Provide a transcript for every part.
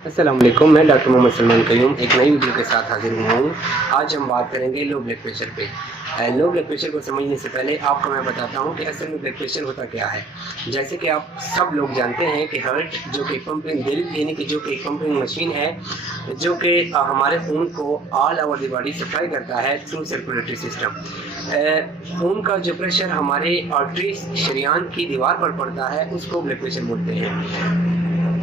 अस्सलाम वालेकुम, मैं डॉक्टर मोहम्मद सलमान कयूम एक नई वीडियो के साथ हाजिर हुआ हूँ। आज हम बात करेंगे लो ब्लड प्रेशर पे। लो ब्लड प्रेशर को समझने से पहले आपको मैं बताता हूँ कि असल में ब्लड प्रेशर होता क्या है। जैसे कि आप सब लोग जानते हैं कि हार्ट जो कि पंपिंग दिल यानी कि जो कि पंपिंग मशीन है, जो कि हमारे खून को all over the body supply करता है थ्रू सर्कुलेटरी सिस्टम। खून का जो प्रेशर हमारे आर्टरीज शरीयान की दीवार पर पड़ता है उसको ब्लड प्रेशर बोलते हैं।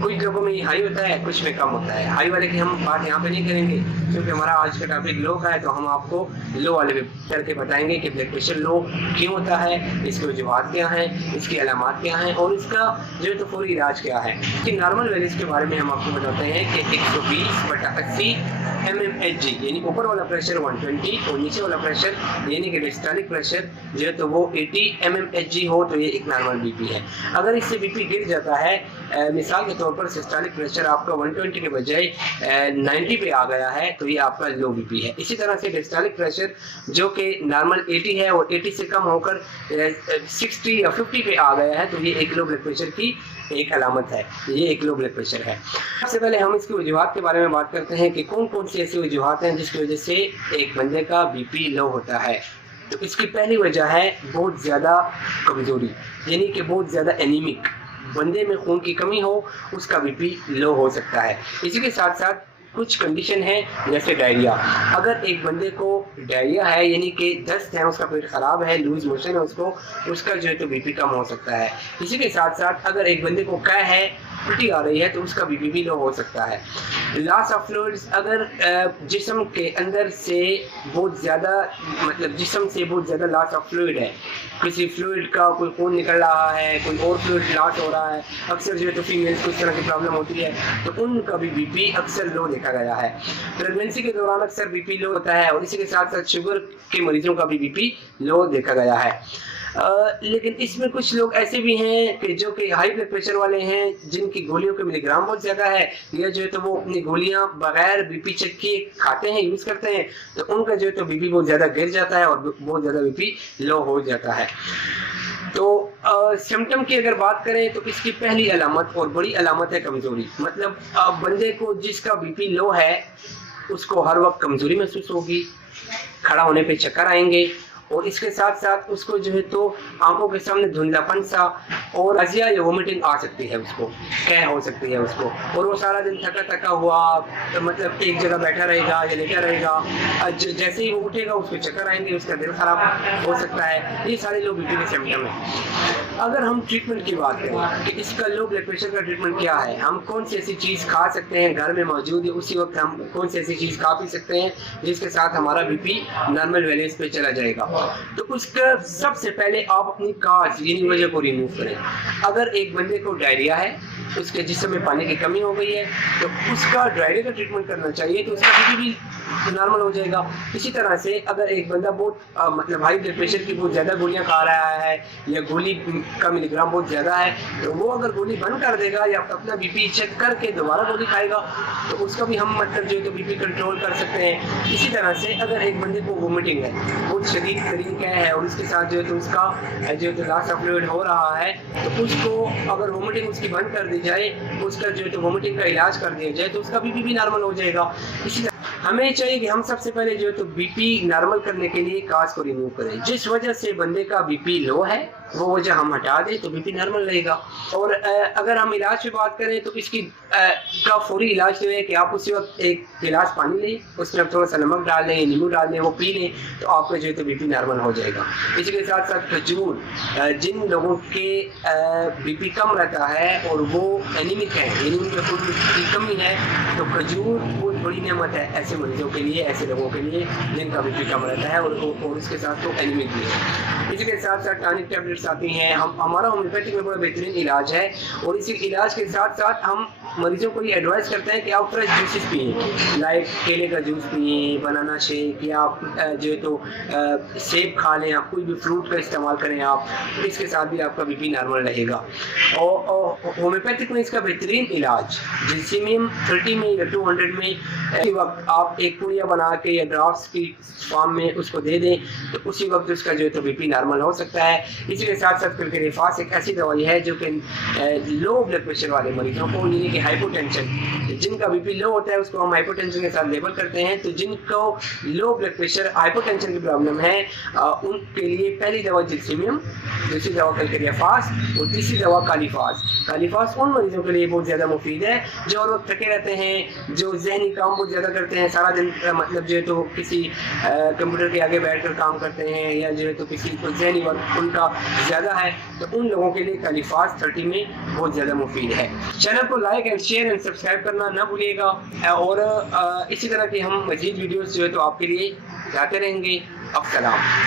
कुछ लोगों में ये हाई होता है, कुछ में कम होता है। हाई वाले की हम बात यहाँ पे नहीं करेंगे क्योंकि हमारा आज का टॉपिक लो का है, तो हम आपको लो वाले पे करके बताएंगे कि ब्लड प्रेशर लो क्यों होता है, इसकी वजूहत क्या हैं, इसकी अलामत क्या हैं और इसका जो है तो फौरी इलाज क्या है। कि नॉर्मल वैल्यूज के बारे में हम आपको बताते हैं कि 120/80 mmHg यानी ऊपर वाला प्रेशर 120 और नीचे वाला प्रेशर यानी कि डिस्टॉलिक प्रेशर जो है तो वो 80 mmHg हो तो ये एक नॉर्मल बीपी है। अगर इससे बीपी गिर जाता है, मिसाल के तौर पर सिस्टोलिक प्रेशर आपका 120 के बजाय 90 पे आ गया है तो ये आपका लो बीपी है। इसी तरह से डिस्टॉलिक प्रेशर जो कि नॉर्मल 80 है और 80 से कम होकर 60 या 50 पे आ गया है तो ये एक लो ब्लड प्रेशर की एक अलामत है, ये एक लो ब्लड प्रेशर है। सबसे पहले हम इसकी वजूहत के बारे में बात करते हैं कि कौन कौन सी ऐसी वजूहत हैं जिसकी वजह से एक बंदे का बीपी लो होता है। तो इसकी पहली वजह है बहुत ज़्यादा कमज़ोरी यानी कि बहुत ज़्यादा एनीमिक, बंदे में खून की कमी हो उसका बीपी लो हो सकता है। इसी के साथ साथ कुछ कंडीशन है जैसे डायरिया। अगर एक बंदे को डायरिया है यानी कि दस्त है, उसका पेट खराब है, लूज मोशन है उसका जो है तो बीपी कम हो सकता है। इसी के साथ साथ अगर एक बंदे को कै है, उल्टी आ रही है तो उसका बीपी भी लो हो सकता है। लॉस ऑफ फ्लूइड्स, अगर जिस्म के अंदर से बहुत ज़्यादा मतलब जिस्म से बहुत ज़्यादा लॉस ऑफ फ्लूइड है, किसी फ्लूइड का कोई खून निकल रहा है, कोई और फ्लूइड लॉस हो रहा है, अक्सर जो है तो फीमेल्स को इस तरह की प्रॉब्लम होती है तो उनका भी बीपी अक्सर लो देखा गया है। प्रेगनेंसी के दौरान अक्सर बीपी लो होता है और इसी के साथ साथ शुगर के मरीजों का भी बीपी लो देखा गया है। लेकिन इसमें कुछ लोग ऐसे भी हैं कि जो कि हाई ब्लड प्रेशर वाले हैं जिनकी गोलियों के मिलीग्राम बहुत ज़्यादा है या जो है तो वो अपनी गोलियां बगैर बीपी चेक किए खाते हैं, यूज़ करते हैं, तो उनका जो है तो बीपी बहुत ज़्यादा गिर जाता है और बहुत ज़्यादा बीपी लो हो जाता है। तो सिम्टम की अगर बात करें तो इसकी पहली अलामत और बड़ी अलामत है कमज़ोरी। मतलब बंदे को जिसका बीपी लो है उसको हर वक्त कमज़ोरी महसूस होगी, खड़ा होने पे चक्कर आएंगे और इसके साथ साथ उसको जो है तो आंखों के सामने धुंधलापन सा और अजिया या वोमिटिंग आ सकती है, उसको क्या हो सकती है उसको, और वो सारा दिन थका थका हुआ तो मतलब एक जगह बैठा रहेगा या लेटा रहेगा, जैसे ही वो उठेगा उसको चक्कर आएंगे, उसका दिल खराब हो सकता है। ये सारे लो बीपी के सिम्टम हैं। अगर हम ट्रीटमेंट की बात करें कि इसका लो ब्लड प्रेशर का ट्रीटमेंट क्या है, हम कौन सी ऐसी चीज़ खा सकते हैं, घर में मौजूद है उसी वक्त हम कौन सी ऐसी चीज़ खा पी सकते हैं जिसके साथ हमारा बीपी नॉर्मल वैल्यूज पे चला जाएगा। तो उसका सबसे पहले आप अपनी काज यानी वजह को रिमूव करें। अगर एक बंदे को डायरिया है, उसके जिस्म में पानी की कमी हो गई है तो उसका डायरिया का ट्रीटमेंट करना चाहिए तो उसका बीपी भी नॉर्मल हो जाएगा। इसी तरह से अगर एक बंदा बहुत मतलब हाई ब्लड प्रेशर की बहुत ज़्यादा गोलियां खा रहा है या गोली का मिलीग्राम बहुत ज़्यादा है तो वो अगर गोली बंद कर देगा या अपना बीपी चेक करके दोबारा गोली खाएगा तो उसका भी हम मतलब जो है तो बीपी कंट्रोल कर सकते हैं। इसी तरह से अगर एक बंदे को वोमिटिंग है, बहुत शदीद तरीन क्या है और उसके साथ जो है तो उसका जो है तो लॉस ऑफ फ्लूइड हो रहा है तो उसको अगर वोमिटिंग उसकी बंद कर दी जाए, उसका जो है तो वोमिटिंग का इलाज कर दिया जाए तो उसका बीपी भी नॉर्मल हो जाएगा। इसी तरह हमें चाहिए कि हम सबसे पहले जो है तो बीपी नॉर्मल करने के लिए काज को रिमूव करें। जिस वजह से बंदे का बीपी लो है वो वजह हम हटा दें तो बीपी नॉर्मल रहेगा। और अगर हम इलाज की बात करें तो इसकी का फौरी इलाज जो है कि आप उसी वक्त एक गिलास पानी लें, उसमें आप थोड़ा सा नमक डाल लें, नींबू डाल लें, वो पी लें तो आपका जो है तो बीपी नॉर्मल हो जाएगा। इसी के साथ साथ खजूर, जिन लोगों के बीपी कम रहता है और वो एनीमिक है यानी उनके खून की कमी है तो खजूर बहुत बड़ी नेमत है ऐसे मरीजों के लिए, ऐसे लोगों के लिए जिनका बीपी कम रहता है और इसके साथ तो एनीमिक भी है। इसी के साथ साथ टॉनिक टैबलेट्स आती हैं, हमारा होम्योपैथिक में बड़ा बेहतरीन इलाज है और इसी इलाज के साथ साथ हम मरीजों को ये एडवाइस करते हैं कि आप फ्रेश जूसेस पिए, लाइक केले का जूस पिए, बनाना शेक, या आप जो है तो सेब खा लें, आप कोई भी फ्रूट का इस्तेमाल करें आप, इसके साथ भी आपका बीपी नॉर्मल रहेगा। और होम्योपैथिक में इसका बेहतरीन इलाज जिनसीमियम 30 में या 200 में इसी वक्त आप एक पुड़िया बना के या ड्राफ्ट्स की फॉर्म में उसको दे दें तो उसी वक्त उसका जो है तो बीपी नॉर्मल हो सकता है। इसी के साथ साथ क्लोरिफास एक ऐसी दवाई है जो कि लो ब्लड प्रेशर वाले मरीजों को यानी कि हाइपोटेंशन, जिनका बीपी लो होता है उसको हम हाइपोटेंशन के साथ लेबल करते हैं। तो जिनको लो ब्लड प्रेशर हाइपोटेंशन की प्रॉब्लम है उनके लिए पहली दवा जिल्सिमियम, दूसरी दवा कैलकेरिया फास्ट और तीसरी दवा कालीफास। कालीफास उन मरीजों के लिए बहुत ज़्यादा मुफीद है जो और थके रहते हैं, जो जहनी काम बहुत ज़्यादा करते हैं सारा दिन, मतलब जो है तो किसी कंप्यूटर के आगे बैठकर काम करते हैं या जो है तो किसी को जहनी वर्क उनका ज़्यादा है, तो उन लोगों के लिए कालीफास 30 में बहुत ज़्यादा मुफीद है। चैनल को like and share and subscribe करना ना भूलिएगा और इसी तरह की हम मज़ीद वीडियोज़ जो है तो आपके लिए लाते रहेंगे। अस्सलाम।